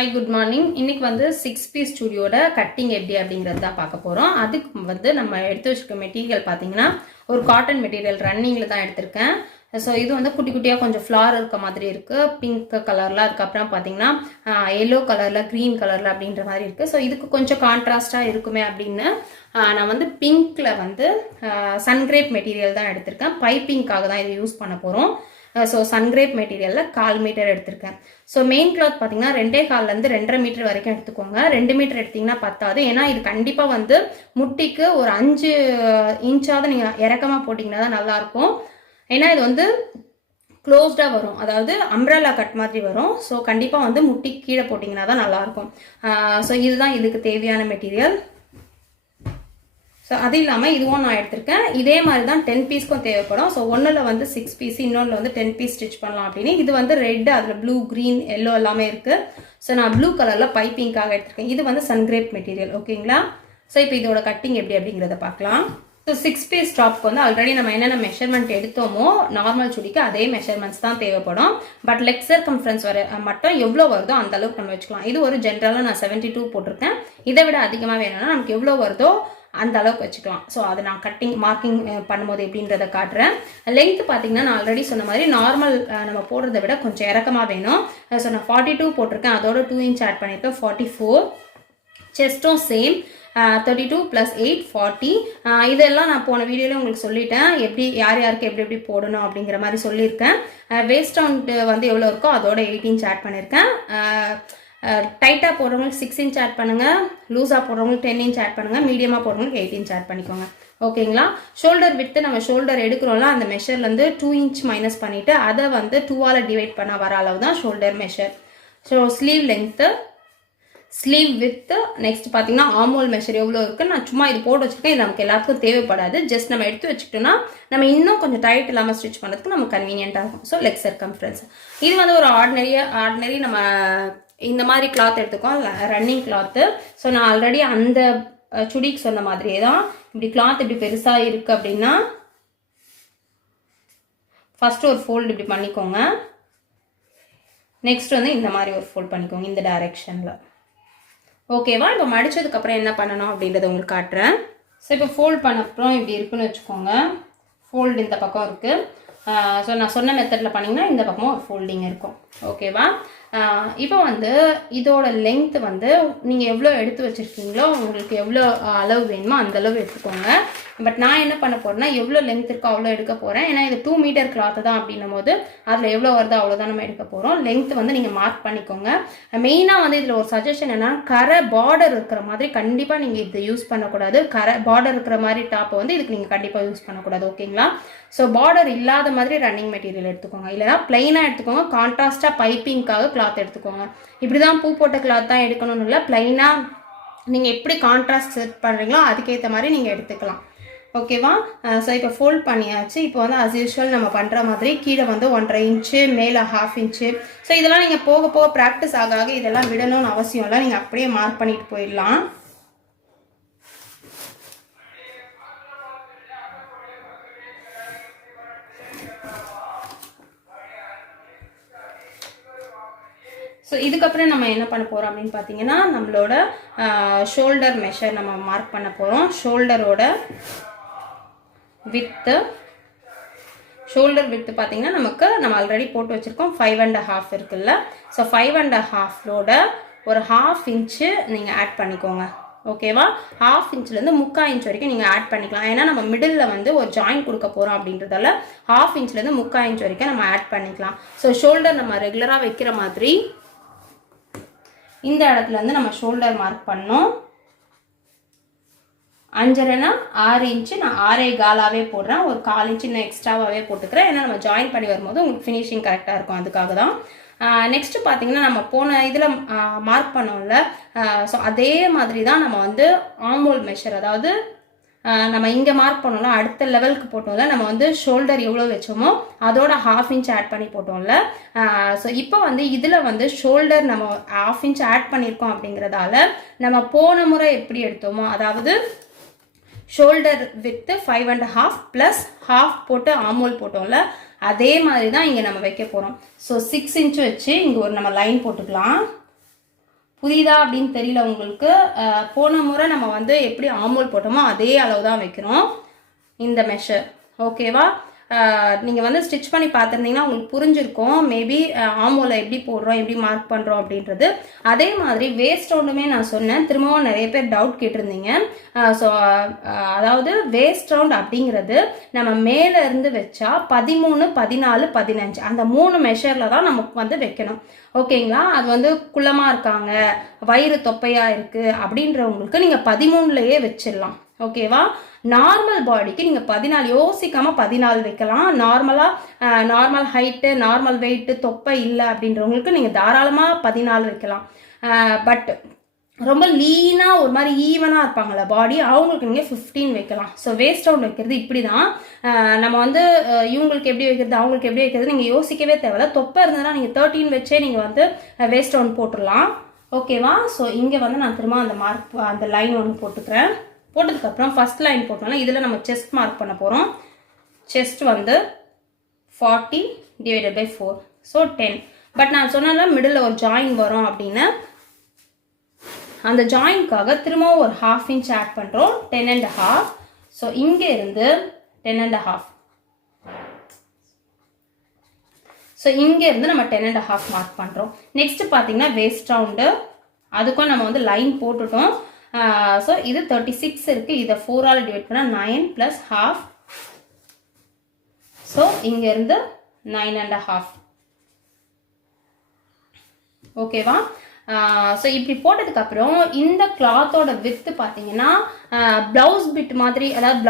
Hi good morning. இன்னைக்கு வந்து 6 piece ஸ்டுடியோட cutting எப்படி அப்படிங்கிறது தான் பார்க்க போகிறோம். அதுக்கு வந்து நம்ம எடுத்து வச்சுருக்க மெட்டீரியல் பார்த்தீங்கன்னா ஒரு காட்டன் மெட்டீரியல் ரன்னிங்கில் தான் எடுத்திருக்கேன். ஸோ இது வந்து குட்டி குட்டியாக கொஞ்சம் ஃப்ளார் இருக்க மாதிரி இருக்குது, பிங்க் கலரில். அதுக்கப்புறம் பார்த்தீங்கன்னா எல்லோ கலரில், க்ரீன் கலரில் அப்படின்ற மாதிரி இருக்குது. ஸோ இதுக்கு கொஞ்சம் கான்ட்ராஸ்டாக இருக்குமே அப்படின்னு நான் வந்து பிங்க்கில் வந்து சன்கிரேப் மெட்டீரியல் தான் எடுத்திருக்கேன். பைப்பிங்காக தான் இது யூஸ் பண்ண போகிறோம். ஸோ சன்கிரேப் மெட்டீரியலில் 1/4 மீட்டர் எடுத்திருக்கேன். ஸோ மெயின் கிளாத் பார்த்தீங்கன்னா 2.25 2.5 மீட்டர் வரைக்கும் எடுத்துக்கோங்க. 2 மீட்டர் எடுத்திங்கன்னா பத்தாது. ஏன்னா இது கண்டிப்பாக வந்து முட்டிக்கு ஒரு 5 இன்ச்சாவது நீங்கள் இறக்கமாக போட்டிங்கன்னா தான் நல்லாயிருக்கும். ஏன்னா இது வந்து க்ளோஸ்டாக வரும், அதாவது அம்ப்ரெல்லா கட் மாதிரி வரும். ஸோ கண்டிப்பாக வந்து முட்டி கீழே போட்டிங்கன்னா தான் நல்லாயிருக்கும். ஸோ இதுதான் இதுக்கு தேவையான மெட்டீரியல். ஸோ அது இல்லாமல் இதுவும் நான் எடுத்திருக்கேன். இதே மாதிரி தான் 10 பீஸ்க்கும் தேவைப்படும். ஸோ ஒன்றில் வந்து 6 பீஸ், இன்னொன்று வந்து 10 பீஸ் ஸ்டிச் பண்ணலாம் அப்படின்னு. இது வந்து ரெட், அதில் ப்ளூ, க்ரீன், எல்லோ எல்லாமே இருக்குது. ஸோ நான் ப்ளூ கலரில் பைப்பிங்காக எடுத்திருக்கேன். இது வந்து சன்கிரேப் மெட்டீரியல். ஓகேங்களா? ஸோ இப்போ இதோட கட்டிங் எப்படி அப்படிங்கிறத பார்க்கலாம். ஸோ 6 பீஸ் டாப்க்கு வந்து ஆல்ரெடி நம்ம என்னென்ன மெஷர்மெண்ட் எடுத்தோமோ நார்மல் சுடிக்கு அதே மெஷர்மெண்ட்ஸ் தான் தேவைப்படும். பட் லெக் சர்கம்ஃபரன்ஸ் வர மட்டும் எவ்வளோ வருதோ அந்த அளவுக்கு நம்ம வச்சுக்கலாம். இது ஒரு ஜென்ரலாக நான் 72 போட்டிருக்கேன். இதை விட அதிகமாக வேணும்னா நமக்கு எவ்வளோ வருதோ அந்த அளவுக்கு வச்சுக்கலாம். ஸோ அதை நான் கட்டிங் மார்க்கிங் பண்ணும்போது எப்படின்றத காட்டுறேன். லென்த் பார்த்தீங்கன்னா நான் ஆல்ரெடி சொன்ன மாதிரி நார்மல் நம்ம போடுறத விட கொஞ்சம் இறக்கமாக வேணும். ஸோ நான் 42 போட்டிருக்கேன். அதோட 2 இன்ச் ஆட் பண்ணியிருக்கேன், 44. செஸ்ட்டும் சேம் 32 + 8 40. இதெல்லாம் நான் போன வீடியோவில் உங்களுக்கு சொல்லிட்டேன், எப்படி யார் யாருக்கு எப்படி எப்படி போடணும் அப்படிங்கிற மாதிரி சொல்லியிருக்கேன். வேஸ்ட் ரவுண்ட் வந்து எவ்வளோ இருக்கோ அதோட 8 இன்ச் ஆட் பண்ணியிருக்கேன். டைட்டாக போடுறவங்களுக்கு 6 இன்ச் ஆட் பண்ணுங்கள், லூஸாக போடுறவங்களுக்கு 10 இன்ச் ஆட் பண்ணுங்கள், மீடியமாக போடுறவங்களுக்கு 8 இன்ச் ஆட் பண்ணிக்கோங்க. ஓகேங்களா? ஷோல்டர் விட்டு நம்ம ஷோல்டர் எடுக்கிறோம்ல, அந்த மெஷர்லேருந்து 2 இன்ச் மைனஸ் பண்ணிவிட்டு அதை வந்து 2ஆல் டிவைட் பண்ண வர அளவு தான் shoulder measure. So sleeve length, sleeve width, next பார்த்தீங்கன்னா ஆமோல் மெஷர் எவ்வளோ இருக்குது நான் சும்மா இது போட்டு வச்சுருக்கேன். இது நமக்கு எல்லாத்துக்கும் தேவைப்படாது. ஜஸ்ட் நம்ம எடுத்து வச்சுக்கிட்டோம்னா நம்ம இன்னும் கொஞ்சம் டைட் இல்லாமல் ஸ்டிச் பண்ணுறதுக்கு நமக்கு கன்வீனியண்ட்டாக இருக்கும். ஸோ லெக் சர்கம்ஃபரன்ஸ் இது வந்து ஒரு ஆர்டினரி நம்ம இந்த மாதிரி கிளாத் எடுத்துக்கோம், ரன்னிங் கிளாத்து. ஸோ நான் ஆல்ரெடி அந்த சுடிக்கு சொன்ன மாதிரியே தான். இப்படி கிளாத் இப்படி பெருசாக இருக்குது அப்படின்னா ஃபஸ்ட்டு ஒரு ஃபோல்டு இப்படி பண்ணிக்கோங்க. நெக்ஸ்ட் வந்து இந்த மாதிரி ஒரு ஃபோல்ட் பண்ணிக்கோங்க இந்த டைரெக்ஷனில். ஓகேவா? இப்போ மடித்ததுக்கப்புறம் என்ன பண்ணணும் அப்படின்றத உங்களுக்கு காட்டுறேன். ஸோ இப்போ ஃபோல்ட் பண்ண அப்புறம் இப்படி இருக்குன்னு வச்சுக்கோங்க. ஃபோல்டு இந்த பக்கம் இருக்குது. ஸோ நான் சொன்ன மெத்தடில் பண்ணிங்கன்னா இந்த பக்கமும் ஒரு ஃபோல்டிங் இருக்கும். ஓகேவா? இப்போ வந்து இதோட லென்த் வந்து நீங்கள் எவ்வளோ எடுத்து வச்சுருக்கீங்களோ உங்களுக்கு எவ்வளோ அளவு வேணுமோ அந்த அளவு எடுத்துக்கோங்க. பட் நான் என்ன பண்ண போகிறேன்னா எவ்வளோ லென்த் இருக்கோ அவ்வளோ எடுக்க போகிறேன். ஏன்னா இது 2 மீட்டர் கிளாத்து தான் அப்படின்னும் போது அதில் எவ்வளோ வருதோ அவ்வளோதான் நம்ம எடுக்க போகிறோம். லென்த் வந்து நீங்கள் மார்க் பண்ணிக்கோங்க. மெயினாக வந்து இதில் ஒரு சஜஷன் என்னன்னா, கரை பார்டர் இருக்கிற மாதிரி கண்டிப்பாக நீங்கள் இதை யூஸ் பண்ணக்கூடாது. கரை பார்டர் இருக்கிற மாதிரி டாப்பை வந்து இதுக்கு நீங்கள் கண்டிப்பாக யூஸ் பண்ணக்கூடாது. ஓகேங்களா? ஸோ பார்டர் இல்லாத மாதிரி ரன்னிங் மெட்டீரியல் எடுத்துக்கோங்க. இல்லைனா பிளைனாக எடுத்துக்கோங்க. கான்ட்ராஸ்டாக பைப்பிங்காக கிளாத் எடுத்துக்கோங்க. இப்படி தான் பூ போட்ட கிளாத் தான் எடுக்கணும்னு இல்லை, பிளைனாக நீங்கள் எப்படி கான்ட்ராஸ்ட் செட் பண்ணுறீங்களோ அதுக்கேற்ற மாதிரி நீங்கள் எடுத்துக்கலாம். ஓகேவா? ஸோ இப்போ ஃபோல்ட் பண்ணியாச்சு. இப்போ வந்து அஸ் யூஷுவல் நம்ம பண்ணுற மாதிரி கீழே வந்து 1.5 இன்ச்சு, மேலே 1/2 இன்ச்சு. ஸோ இதெல்லாம் நீங்கள் போக போக ப்ராக்டிஸ் ஆக இதெல்லாம் விடணும்னு அவசியம் இல்லை. நீங்கள் அப்படியே மார்க் பண்ணிட்டு போயிடலாம். ஸோ இதுக்கப்புறம் நம்ம என்ன பண்ண போகிறோம் அப்படின்னு பார்த்தீங்கன்னா நம்மளோட ஷோல்டர் மெஷர் நம்ம மார்க் பண்ண போகிறோம். ஷோல்டரோட வித்து, ஷோல்டர் வித்து பார்த்தீங்கன்னா நம்ம ஆல்ரெடி போட்டு வச்சுருக்கோம் 5.5 இருக்குல்ல. ஸோ 5.5 ஒரு 1/2 இன்ச்சு நீங்கள் ஆட் பண்ணிக்கோங்க. ஓகேவா? 1/2 இன்ச்லேருந்து 3/4 இன்ச் வரைக்கும் நீங்கள் ஆட் பண்ணிக்கலாம். ஏன்னா நம்ம மிடில் வந்து ஒரு ஜாயின் கொடுக்க போகிறோம் அப்படின்றதால 1/2 இன்ச்லேருந்து 3/4 இன்ச் வரைக்கும் நம்ம ஆட் பண்ணிக்கலாம். ஸோ ஷோல்டர் நம்ம ரெகுலராக வைக்கிற மாதிரி இந்த இடத்துல இருந்து நம்ம ஷோல்டர் மார்க் பண்ணோம். 5.5னா 6 இன்ச்சு, நான் 6.25 போடுறேன். ஒரு 1/4 இன்ச்சு இன்னும் எக்ஸ்ட்ராவாகவே போட்டுக்கிறேன். ஏன்னா நம்ம ஜாயின் பண்ணி வரும்போது உங்களுக்கு ஃபினிஷிங் கரெக்டாக இருக்கும், அதுக்காக தான். நெக்ஸ்ட்டு பார்த்தீங்கன்னா நம்ம போன இதில் மார்க் பண்ணோம்ல, ஸோ அதே மாதிரி தான் நம்ம வந்து ஆமோல் மெஷர், அதாவது நம்ம இங்கே மார்க் பண்ணோம்ல, அடுத்த லெவலுக்கு போட்டோம்ல, நம்ம வந்து ஷோல்டர் எவ்வளோ வச்சோமோ அதோட 1/2 இன்ச் ஆட் பண்ணி போட்டோம்ல. ஸோ இப்போ வந்து இதில் வந்து ஷோல்டர் நம்ம 1/2 இன்ச் ஆட் பண்ணியிருக்கோம் அப்படிங்கிறதால நம்ம போன முறை எப்படி எடுத்தோமோ, அதாவது ஷோல்டர் வித்து 5.5 + 1/2 போட்டு ஆமோல் போட்டோம்ல, அதே மாதிரி தான் இங்கே நம்ம வைக்க போகிறோம். ஸோ 6 இன்ச் வச்சு இங்கே ஒரு நம்ம லைன் போட்டுக்கலாம். புரியுதா அப்படின்னு தெரியல உங்களுக்கு. போன முறை நம்ம வந்து எப்படி ஆமோல் போட்டோமோ அதே அளவு தான் வைக்கிறோம் இந்த மெஷர். ஓகேவா? நீங்கள் வந்து ஸ்டிச் பண்ணி பார்த்துருந்தீங்கன்னா உங்களுக்கு புரிஞ்சிருக்கும் மேபி ஆமோல எப்படி போடுறோம் எப்படி மார்க் பண்ணுறோம் அப்படின்றது. அதே மாதிரி வேஸ்ட் ரவுண்டுமே நான் சொன்னேன், திரும்பவும் நிறைய பேர் டவுட் கேட்டிருந்தீங்க. ஸோ அதாவது வேஸ்ட் ரவுண்ட் அப்படிங்கிறது நம்ம மேலே இருந்து வச்சா 13, 14, 15 அந்த 3 மெஷரில் தான் நமக்கு வந்து வைக்கணும். ஓகேங்களா? அது வந்து குள்ளமாக இருக்காங்க, வயிறு தொப்பையாக இருக்குது அப்படின்றவங்களுக்கு நீங்கள் 13லேயே வச்சிடலாம். ஓகேவா? நார்மல் பாடிக்கு நீங்கள் 14 யோசிக்காமல் 14 வைக்கலாம். நார்மல் ஹைட்டு, நார்மல் வெயிட்டு, தொப்பை இல்லை அப்படின்றவங்களுக்கு நீங்கள் தாராளமாக 14 வைக்கலாம். பட் ரொம்ப லீனாக ஒரு மாதிரி ஈவனாக இருப்பாங்களா பாடி, அவங்களுக்கு நீங்கள் 15 வைக்கலாம். ஸோ வேஸ்ட் ரவுண்ட் வைக்கிறது இப்படி தான். நம்ம வந்து இவங்களுக்கு எப்படி வைக்கிறது அவங்களுக்கு எப்படி வைக்கிறது நீங்கள் யோசிக்கவே தேவையில்ல. தொப்பை இருந்ததுன்னா நீங்கள் 13 வச்சே நீங்கள் வந்து வேஸ்ட் ரவுண்ட் போட்டுடலாம். ஓகேவா? ஸோ இங்கே வந்து நான் திரும்ப அந்த லைன் ஒன்று போட்டுக்கிறேன். போட்டதுக்கப்புறம் ஃபஸ்ட் லைன் போட்டோம்னா இதில் நம்ம செஸ்ட் மார்க் பண்ண போகிறோம். செஸ்ட் வந்து 40 / 4 ஸோ 10. பட் நான் சொன்னால மிடில் ஒரு ஜாயின் வரும் அப்படின்னு, அந்த ஜாயின்காக திரும்பவும் ஒரு 1/2 inch ஆட் பண்ணுறோம். 10.5. ஸோ இங்கே இருந்து 10.5. ஸோ இங்கே இருந்து நம்ம 10.5 மார்க் பண்ணுறோம். நெக்ஸ்ட் பார்த்தீங்கன்னா வேஸ்ட் ரவுண்டு, அதுக்கும் நம்ம வந்து லைன் போட்டுட்டோம். ஸோ இது 36 இருக்குது, இதை 4ஆல் டிவைட் பண்ணால் 9 + 1/2. ஸோ இங்கேருந்து 9.5. ஓகேவா? ஸோ இப்படி போட்டதுக்கப்புறம் இந்த கிளாத்தோட வித்து பார்த்தீங்கன்னா ப்ளவுஸ் பிட் மாதிரி, அதாவது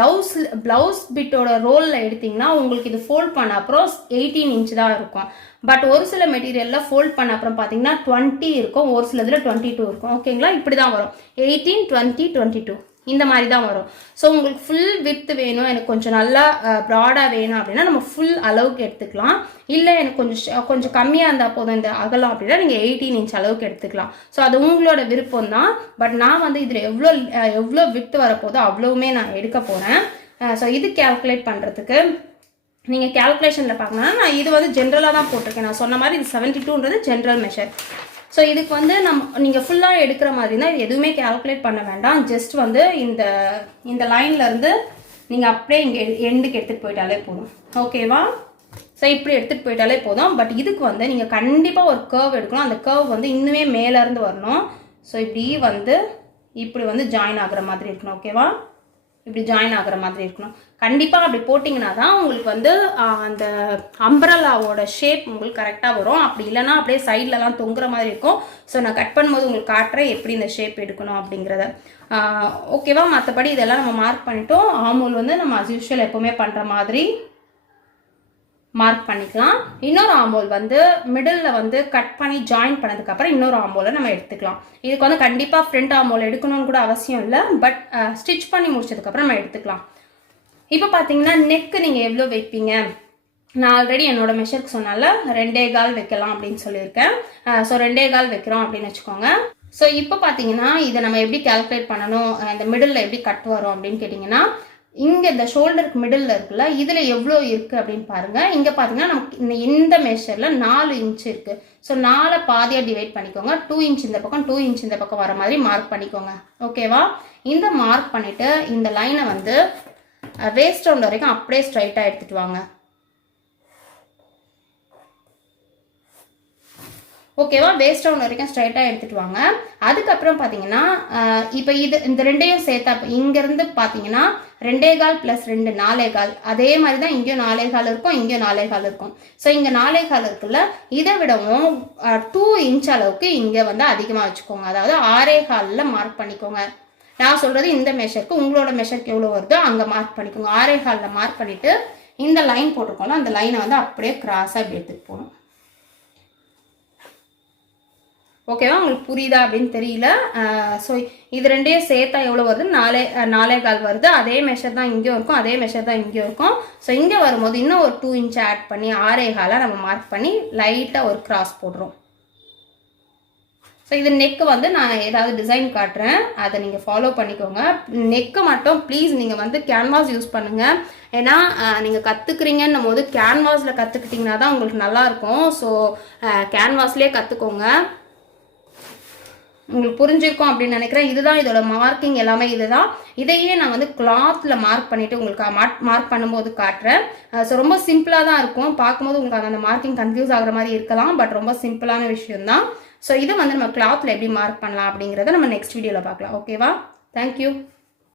ப்ளவுஸ் பிட்டோட ரோலில் எடுத்திங்கன்னா உங்களுக்கு இது ஃபோல்ட் பண்ண அப்புறம் 18 inch தான் இருக்கும். பட் ஒரு சில மெட்டீரியலில் ஃபோல்ட் பண்ண அப்புறம் பார்த்தீங்கன்னா 20 இருக்கும், ஒரு சில இதில் 22 இருக்கும். ஓகேங்களா? இப்படி தான் வரும். 18, 20, 22 இந்த மாதிரி தான் வரும். ஸோ உங்களுக்கு ஃபுல் வித்து வேணும், எனக்கு கொஞ்சம் நல்லா ப்ராடாக வேணும் அப்படின்னா நம்ம ஃபுல் அளவுக்கு எடுத்துக்கலாம். இல்லை எனக்கு கொஞ்சம் கம்மியாக இருந்தால் போதும் இந்த அகலம் அப்படின்னா நீங்கள் 18 inch அளவுக்கு எடுத்துக்கலாம். ஸோ அது உங்களோட விருப்பம் தான். பட் நான் வந்து இதில் எவ்வளோ வித்து வரப்போதோ அவ்வளவுமே நான் எடுக்க போகிறேன். ஸோ இது கேல்குலேட் பண்ணுறதுக்கு நீங்கள் கேல்குலேஷனில் பார்க்கணுன்னா நான் இது வந்து ஜென்ரலாக தான் போட்டிருக்கேன். நான் சொன்ன மாதிரி இது 72ன்றது ஜென்ரல் மெஷர். ஸோ இதுக்கு வந்து நீங்கள் ஃபுல்லாக எடுக்கிற மாதிரினா இது எதுவுமே கேல்குலேட் பண்ண வேண்டாம். ஜஸ்ட் வந்து இந்த லைன்லேருந்து நீங்கள் அப்படியே இங்கே எண்டுக்கு எடுத்துகிட்டு போயிட்டாலே போதும். ஓகேவா? ஸோ இப்படி எடுத்துகிட்டு போயிட்டாலே போதும். பட் இதுக்கு வந்து நீங்கள் கண்டிப்பாக ஒரு கர்வ் எடுக்கணும். அந்த கர்வ் வந்து இன்னுமே மேலேருந்து வரணும். ஸோ இப்படி வந்து ஜாயின் ஆகிற மாதிரி இருக்கணும். ஓகேவா? இப்படி ஜாயின் ஆகிற மாதிரி இருக்கணும். கண்டிப்பாக அப்படி போட்டிங்கன்னா தான் உங்களுக்கு வந்து அந்த அம்பரலாவோட ஷேப் உங்களுக்கு கரெக்டாக வரும். அப்படி இல்லைனா அப்படியே சைட்லலாம் தொங்குற மாதிரி இருக்கும். ஸோ நான் கட் பண்ணும்போது உங்களுக்கு காட்டுறேன் எப்படி இந்த ஷேப் எடுக்கணும் அப்படிங்கிறத. ஓகேவா? மற்றபடி இதெல்லாம் நம்ம மார்க் பண்ணிட்டோம். ஆமூல் வந்து நம்ம அஸ் யூஷுவல் எப்போவுமே பண்ணுற மாதிரி மார்க் பண்ணிக்கலாம். இன்னொரு ஆம்போல் வந்து மிடில் வந்து கட் பண்ணி ஜாயின் பண்ணதுக்கப்புறம் இன்னொரு ஆம்போலை நம்ம எடுத்துக்கலாம். இதுக்கு வந்து கண்டிப்பாக ஃப்ரண்ட் ஆம்போல் எடுக்கணும்னு கூட அவசியம் இல்லை. பட் ஸ்டிச் பண்ணி முடிச்சதுக்கப்புறம் நம்ம எடுத்துக்கலாம். இப்போ பார்த்தீங்கன்னா நெக்கு நீங்கள் எவ்வளோ வைப்பீங்க? நான் ஆல்ரெடி என்னோட மெஷருக்கு சொன்னால 2.25 வைக்கலாம் அப்படின்னு சொல்லியிருக்கேன். ஸோ 2.25 வைக்கிறோம் அப்படின்னு வச்சுக்கோங்க. ஸோ இப்போ பார்த்தீங்கன்னா இதை நம்ம எப்படி கேல்குலேட் பண்ணணும், இந்த மிடில் எப்படி கட் வரும் அப்படின்னு கேட்டிங்கன்னா இங்கே இந்த ஷோல்டருக்கு மிடில் இருக்குல்ல, இதில் எவ்வளோ இருக்குது அப்படின்னு பாருங்கள். இங்கே பார்த்தீங்கன்னா நமக்கு இந்த மெஷரில் 4 inch இருக்குது. ஸோ 4 பாதியாக டிவைட் பண்ணிக்கோங்க. 2 inch இந்த பக்கம் 2 inch இந்த பக்கம் வர மாதிரி மார்க் பண்ணிக்கோங்க. ஓகேவா? இந்த மார்க் பண்ணிவிட்டு இந்த லைனை வந்து வேஸ்ட் ரவுண்ட் வரைக்கும் அப்படியே ஸ்ட்ரைட்டாக எடுத்துகிட்டு வாங்க. ஓகேவா? வேஸ்ட் ரவுண்ட் வரைக்கும் ஸ்ட்ரைட்டாக எடுத்துகிட்டு வாங்க. அதுக்கப்புறம் பார்த்தீங்கன்னா இப்போ இந்த ரெண்டையும் சேர்த்தா இங்கேருந்து பார்த்தீங்கன்னா 2.25 + 2 4.25. அதே மாதிரி தான் இங்கேயும் 4.25 இருக்கும், இங்கேயும் 4.25 இருக்கும். ஸோ இங்கே 4.25 இருக்குல்ல, இதை விடவும் 2 inch அளவுக்கு இங்கே வந்து அதிகமாக வச்சுக்கோங்க. அதாவது 6.25 மார்க் பண்ணிக்கோங்க. நான் சொல்கிறது இந்த மெஷருக்கு, உங்களோட மெஷருக்கு எவ்வளோ வருதோ அங்கே மார்க் பண்ணிக்கோங்க. 6.25 மார்க் பண்ணிவிட்டு இந்த லைன் போட்டிருக்கோம்ல, அந்த லைனை வந்து அப்படியே கிராஸாக இப்படி எடுத்துகிட்டு போகணும். ஓகேவா? உங்களுக்கு புரியுதா அப்படின்னு தெரியல. ஸோ இது ரெண்டையும் சேர்த்தா எவ்வளோ வருது? 4.25 வருது. அதே மெஷர் தான் இங்கேயும் இருக்கும், அதே மெஷர் தான் இங்கேயும் இருக்கும். ஸோ இங்கே வரும்போது இன்னும் ஒரு 2 inch ஆட் பண்ணி 6.25 நம்ம மார்க் பண்ணி லைட்டாக ஒரு கிராஸ் போடுறோம். ஸோ இது நெக்கு வந்து நான் ஏதாவது டிசைன் காட்டுறேன், அதை நீங்கள் ஃபாலோ பண்ணிக்கோங்க. நெக்கு மட்டும் ப்ளீஸ் நீங்கள் வந்து கேன்வாஸ் யூஸ் பண்ணுங்கள். ஏன்னா நீங்கள் கற்றுக்குறீங்கன்னும் போது கேன்வாஸில் கற்றுக்கிட்டிங்கன்னா தான் உங்களுக்கு நல்லாயிருக்கும். ஸோ கேன்வாஸ்லேயே கற்றுக்கோங்க. உங்களுக்கு புரிஞ்சிருக்கும் அப்படின்னு நினைக்கிறேன். இதுதான் இதோட மார்க்கிங் எல்லாமே இதுதான். இதையே நான் வந்து கிளாத்தில் மார்க் பண்ணிவிட்டு உங்களுக்கு மார்க் பண்ணும்போது காட்டுறேன். ஸோ ரொம்ப சிம்பிளாக தான் இருக்கும். பார்க்கும்போது உங்களுக்கு அந்த மார்க்கிங் கன்ஃபியூஸ் ஆகிற மாதிரி இருக்கலாம், பட் ரொம்ப சிம்பிளான விஷயம்தான். ஸோ இதை வந்து நம்ம கிளாத்தில் எப்படி மார்க் பண்ணலாம் அப்படிங்கிறத நம்ம நெக்ஸ்ட் வீடியோவில் பார்க்கலாம். ஓகேவா? தேங்க்யூ.